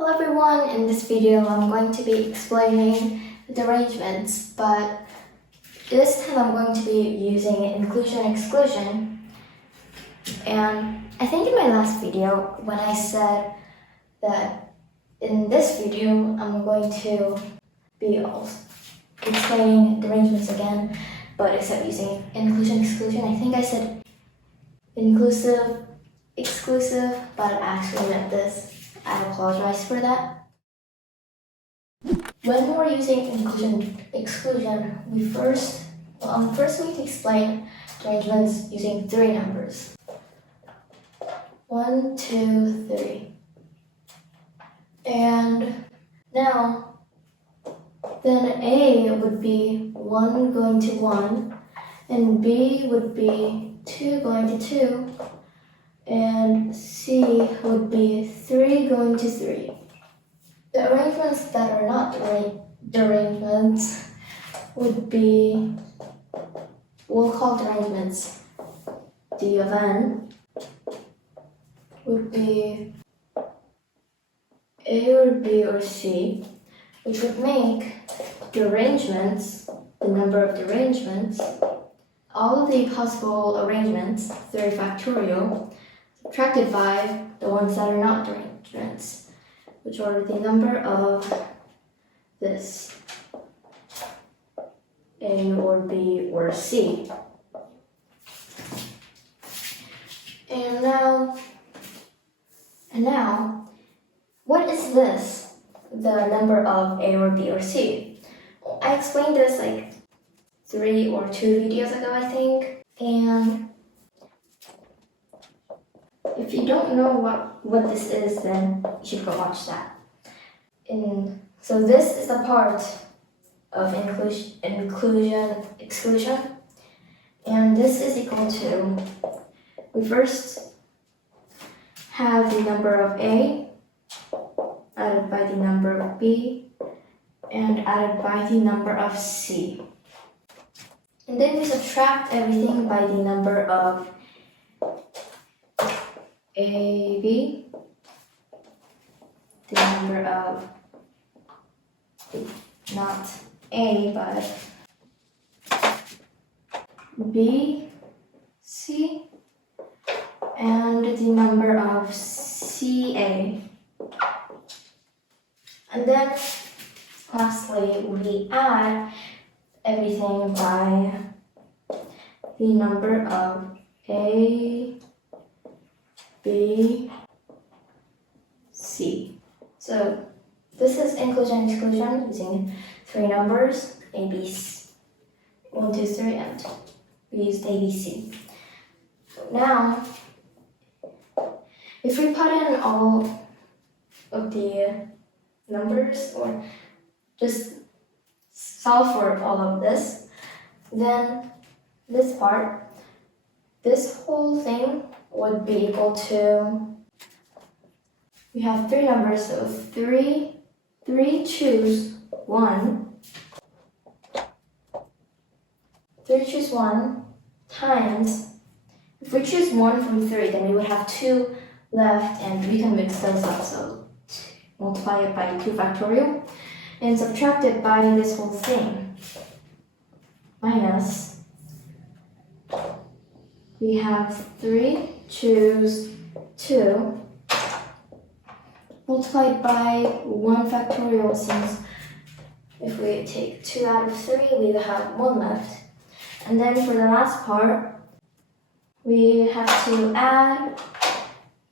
Hello everyone, in this video I'm going to be explaining the derangements, but this time I'm going to be using inclusion-exclusion. And I think in my last video when I said that in this video I'm going to be explaining derangements again, but except using inclusion-exclusion. I think I said inclusive, exclusive, but I actually meant this. I apologize for that. When we're using inclusion-exclusion, we first need to explain derangements using three numbers. 1, 2, 3. And now, then A would be 1 going to 1, and B would be 2 going to 2, and C would be 3 going to 3. The arrangements that are not derangements would be, we'll call derangements D of n, would be A or B or C, which would make derangements, the number of derangements, all of the possible arrangements, 3 factorial, subtracted by the ones that are not derangements, which are the number of this, A or B or C. And now, what is this, the number of A or B or C? I explained this like 3 or 2 videos ago, I think, and if you don't know what this is, then you should go watch that. So this is the part of inclusion-exclusion, and this is equal to, we first have the number of A added by the number of B and added by the number of C. And then we subtract everything by the number of AB, the number of, not A, but B, C, and the number of CA. And then, lastly, we add everything by the number of A, B, C. So this is inclusion-exclusion using 3 numbers, A, B, C. 1, 2, 3, and we used A, B, C. Now, if we put in all of the numbers, or just solve for all of this, then this part, this whole thing would be equal to, we have 3 numbers, so 3 choose 1. 3 choose 1 times, if we choose 1 from 3, then we would have 2 left, and we can mix those up, so multiply it by 2 factorial, and subtract it by this whole thing, minus, we have 3 choose 2, multiplied by 1 factorial, since if we take 2 out of 3, we have 1 left. And then for the last part, we have to add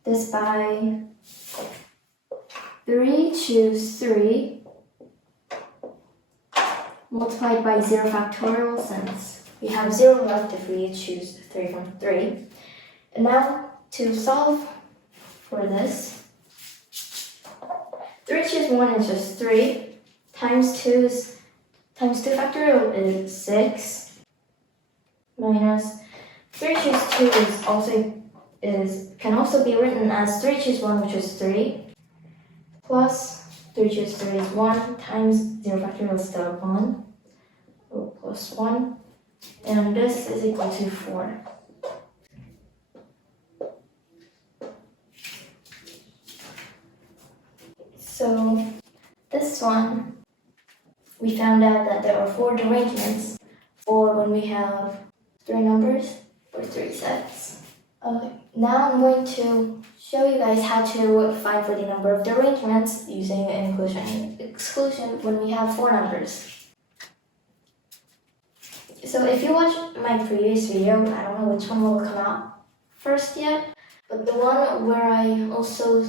this by 3 choose 3, multiplied by 0 factorial, since we have 0 left if we choose 3 from 3. And now, to solve for this, 3 choose 1 is just 3, times 2 factorial is 6, minus 3 choose 2 can also be written as 3 choose 1, which is 3, plus 3 choose 3 is 1, times 0 factorial is still 1, plus 1, and this is equal to 4. So this one, we found out that there are 4 derangements for when we have 3 numbers or 3 sets. Okay, now I'm going to show you guys how to find for the number of derangements using inclusion-exclusion when we have 4 numbers. So if you watch my previous video, I don't know which one will come out first yet, but the one where I also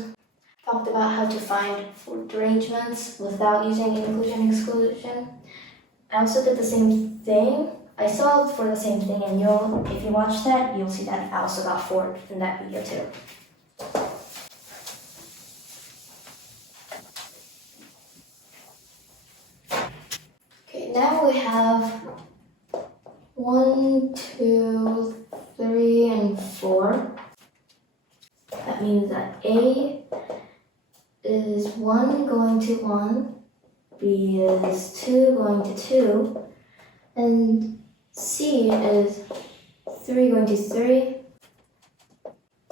talked about how to find for derangements without using inclusion-exclusion, I also did the same thing. I solved for the same thing, and if you watch that, you'll see that I also got 4 in that video too. Okay, now we have 1, 2, 3, and 4. That means that A is 1 going to 1, B is 2 going to 2, and C is 3 going to 3,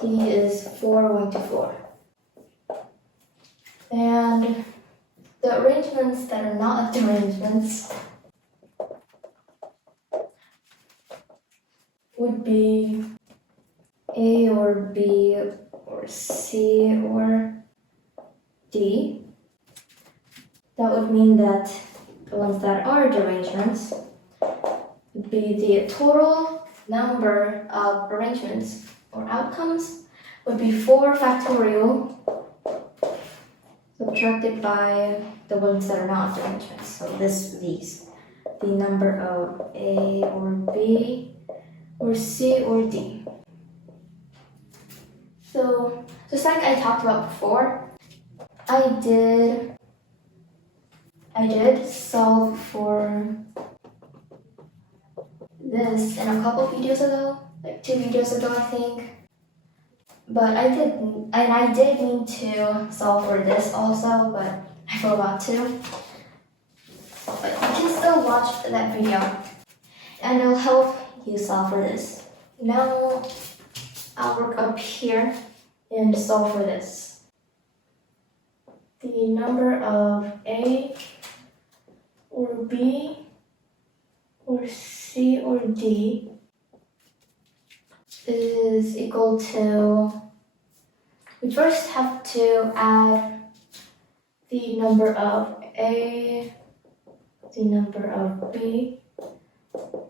D is 4 going to 4. And the arrangements that are not derangements would be A or B or C or D. That would mean that the ones that are derangements would be the total number of arrangements or outcomes would be 4 factorial subtracted by the ones that are not derangements. So these. The number of A or B or C or D. So just like I talked about before, I did solve for this in a couple videos ago, like 2 videos ago I think. But I did mean to solve for this also, but I forgot to. But you can still watch that video, and it'll help you solve for this. Now I'll work up here and solve for this. The number of A or B or C or D is equal to, we first have to add the number of A, the number of B,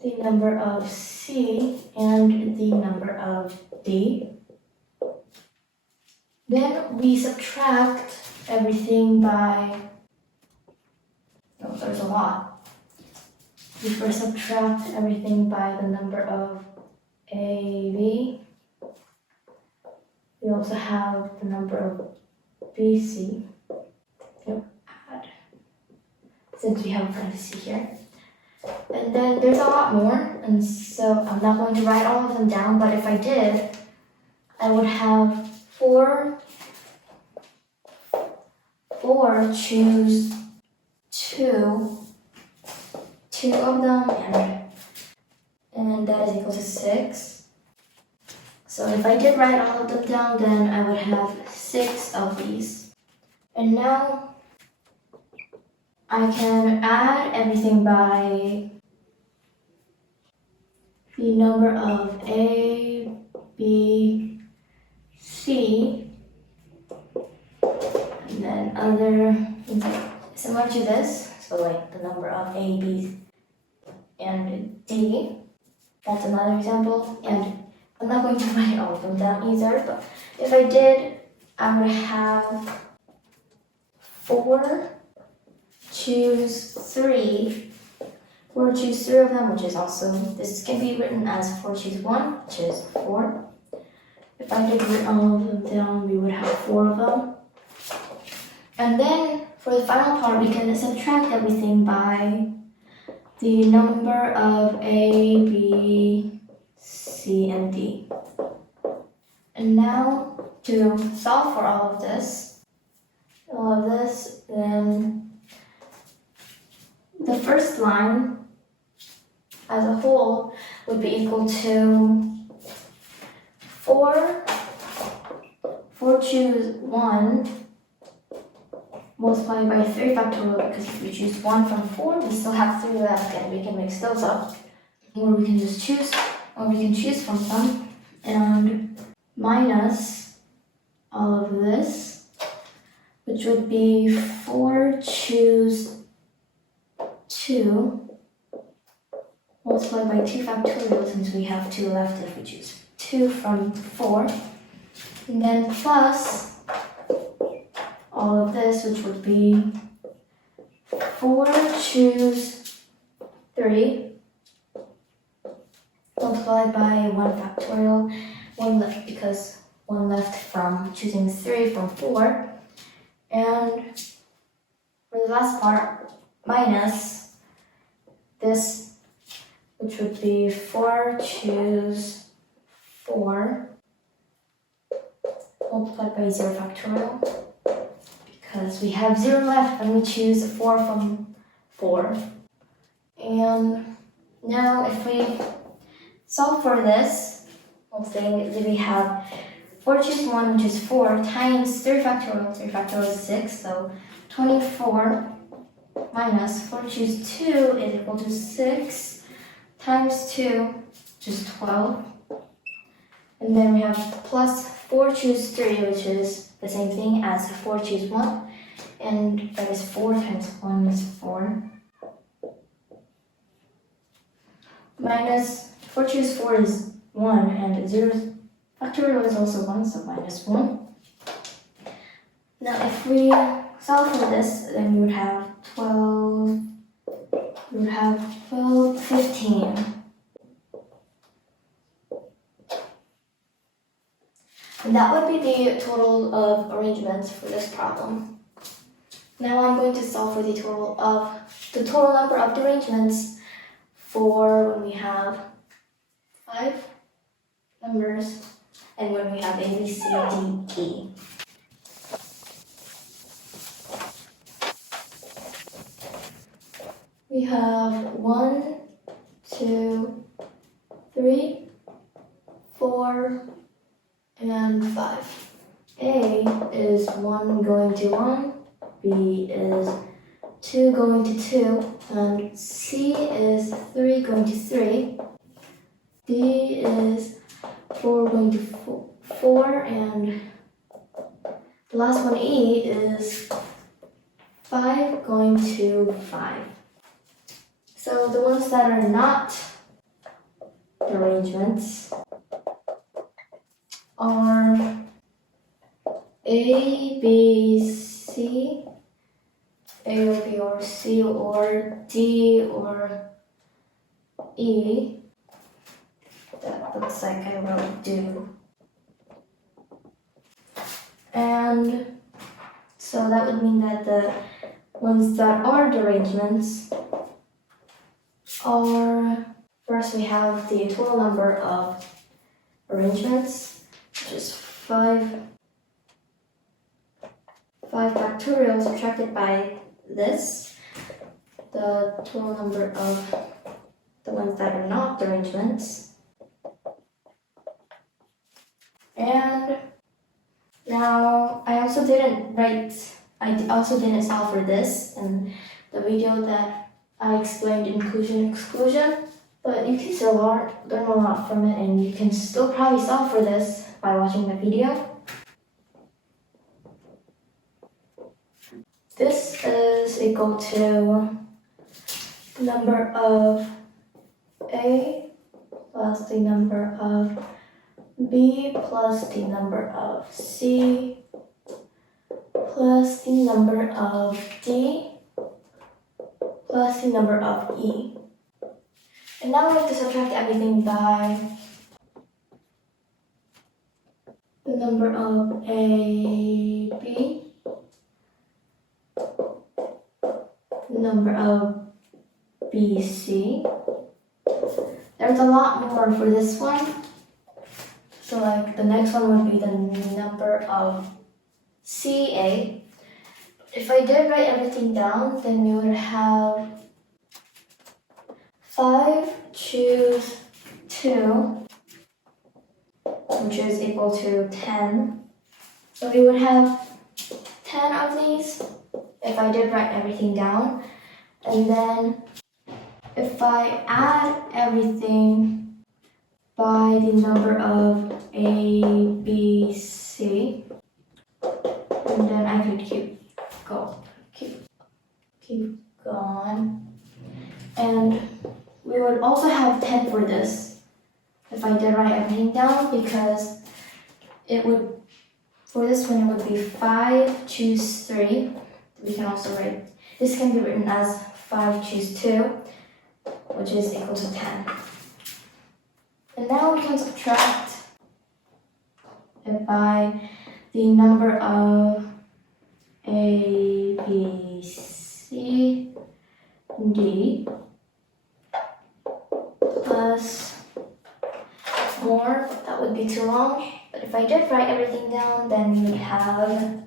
the number of C, and the number of D. Then we subtract everything by, oh, there's a lot. We first subtract everything by the number of A, B. We also have the number of B, C. Add, since we have a parenthesis here. And then there's a lot more, and so I'm not going to write all of them down, but if I did, I would have 4 choose 2 of them, and that is equal to 6. So if I did write all of them down, then I would have 6 of these. And now I can add everything by the number of A, B, C, and then other things similar to this. So like the number of A, B, and D. That's another example. And I'm not going to write all of them down either, but if I did, I would have 4 choose 3. 4 choose 3 of them, which is also, this can be written as 4 choose 1, which is 4. If I did write all of them down, we would have 4 of them. And then for the final part, we can subtract everything by the number of A, B, C, and D. And now to solve for all of this, then the first line as a whole would be equal to 4 choose 1 multiply by 3 factorial, because if we choose 1 from 4, we still have 3 left, and we can mix those up. Or we can just choose, or we can choose from them, and minus all of this, which would be 4 choose 2, multiplied by 2 factorial, since we have 2 left if we choose 2 from 4, and then plus all of this, which would be 4 choose 3, multiplied by 1 factorial, 1 left because 1 left from choosing 3 from 4, and for the last part, minus this, which would be 4 choose 4, multiplied by 0 factorial, because we have 0 left when we choose 4 from 4. And now if we solve for this whole thing, we have 4 choose 1, which is 4, times 3 factorial. 3 factorial is 6, so 24 minus 4 choose 2 is equal to 6 times 2, which is 12. And then we have plus 4 choose 3, which is the same thing as 4 choose 1. And that is 4 times 1 is 4. Minus 4 choose 4 is 1, and 0 factorial is also 1, so minus 1. Now if we solve for this, then we would have 15. And that would be the total of arrangements for this problem. Now I'm going to solve for the total number of derangements for when we have 5 numbers and when we have A, B, C, D, E. We have 1, 2, 3, 4, and 5. A is 1 going to 1, B is 2 going to 2, and C is 3 going to 3. D is 4 going to 4, and the last one, E, is 5 going to 5. So the ones that are not derangements are A, B, C, A or B or C or D or E. That looks like I wrote do. And so that would mean that the ones that are derangements are, first we have the total number of arrangements, which is 5 factorial subtracted by this, the total number of the ones that are not derangements. And now I also didn't solve for this in the video that I explained inclusion-exclusion, but you can still learn a lot from it, and you can still probably solve for this by watching the video. This is equal to the number of A plus the number of B plus the number of C plus the number of D plus the number of E. And now we have to subtract everything by the number of A, B, the number of B, C. There's a lot more for this one. So like the next one would be the number of CA. If I did write everything down, then we would have 5 choose 2, which is equal to 10. So we would have 10 of these, if I did write everything down. And then if I add everything by the number of A, B, C, and then I could keep going. And we would also have 10 for this if I did write everything down, because it would, for this one, it would be 5, choose 3. We can also write, this can be written as 5, choose 2, which is equal to 10. And now we can subtract it by the number of A, B, C, D, plus more. That would be too long. But if I did write everything down, then we would have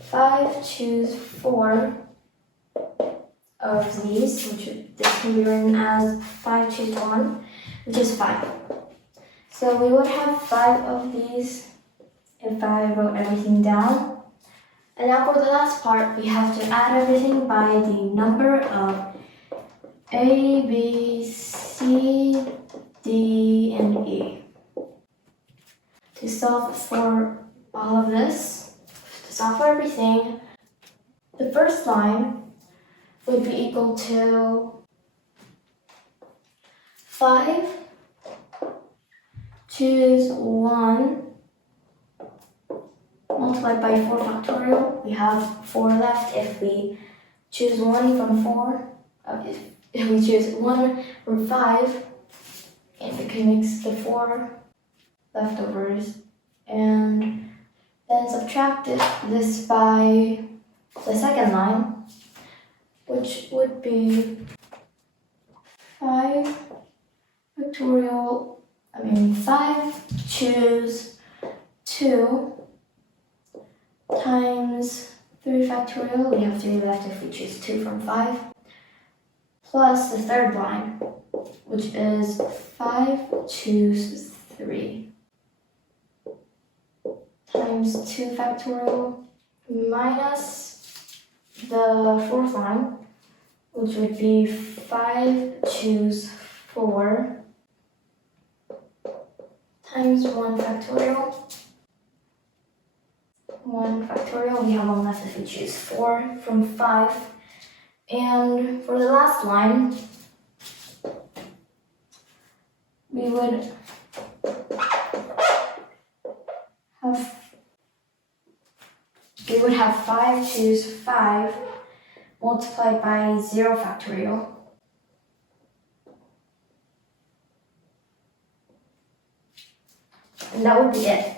5, choose 4 of these, this can be written as 5, choose 1, which is 5. So we would have 5 of these if I wrote everything down. And now for the last part, we have to add everything by the number of A, B, C, D, and E. To solve for all of this, to solve for everything, the first line would be equal to 5, choose 1, multiplied by 4 factorial. We have 4 left if we choose 1 from 4. If we choose 1 from 5, and we can mix the 4 leftovers, and then subtract this by the second line, which would be 5 factorial, 5 choose 2 times 3 factorial, we have 3 left if we choose 2 from 5, plus the third line, which is 5 choose 3 times 2 factorial, minus the fourth line, which would be 5 choose 4 times 1 factorial. 1 factorial, we have 1 left if we choose 4 from 5. And for the last line, we would have 5 choose 5 multiplied by 0 factorial. And that would be it.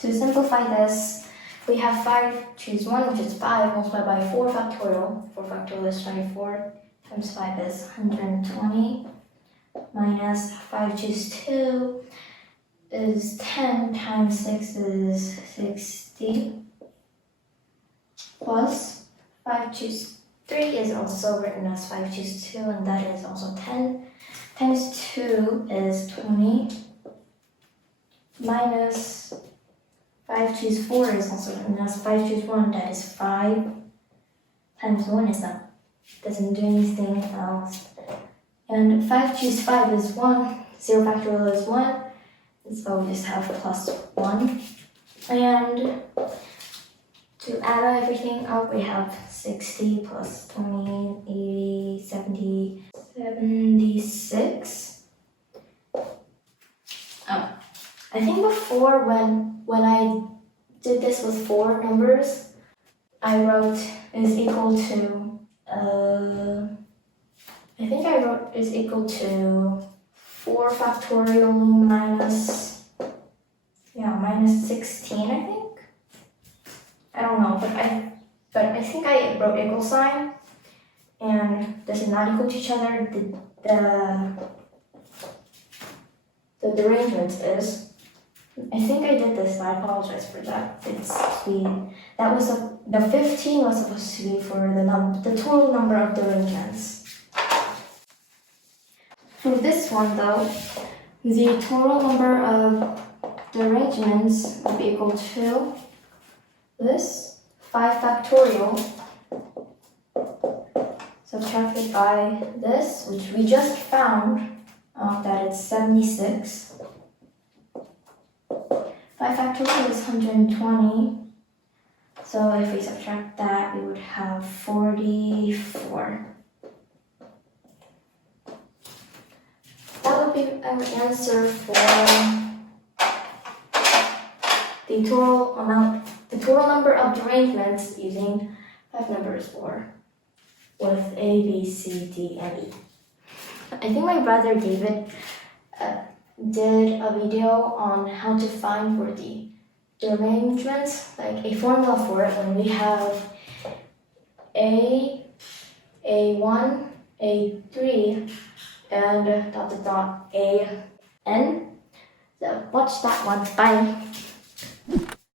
To simplify this, we have 5 choose 1, which is 5, multiplied by 4 factorial. 4 factorial is 24, times 5 is 120, minus 5 choose 2 is 10, times 6 is 60, plus 5 choose 3 is also written as 5 choose 2, and that is also 10, times 2 is 20, minus 5 choose 4 is also written as 5 choose 1, that is 5, times 1 is not, doesn't do anything else. And 5 choose 5 is 1, 0 factorial is 1, so we just have plus 1. And to add everything up, we have 60 plus 20, 80, 70, 76. I think before when I did this with 4 numbers, I wrote is equal to, I think I wrote is equal to 4 factorial minus 16, I think. I don't know, but I think I wrote equal sign, and this is not equal to each other. The derangement is. I think I did this, I apologize for that. The 15 was supposed to be for the total number of derangements. For this one though, the total number of derangements will be equal to this 5 factorial subtracted by this, which we just found that it's 76. 5 factorial is 120. So if we subtract that, we would have 44. That would be our answer for the total number of derangements using 5 numbers with A, B, C, D, and E. I think my brother David did a video on how to find for the derangements, like a formula for it when we have A, A1, A3, and ... A, N. So watch that one. Bye.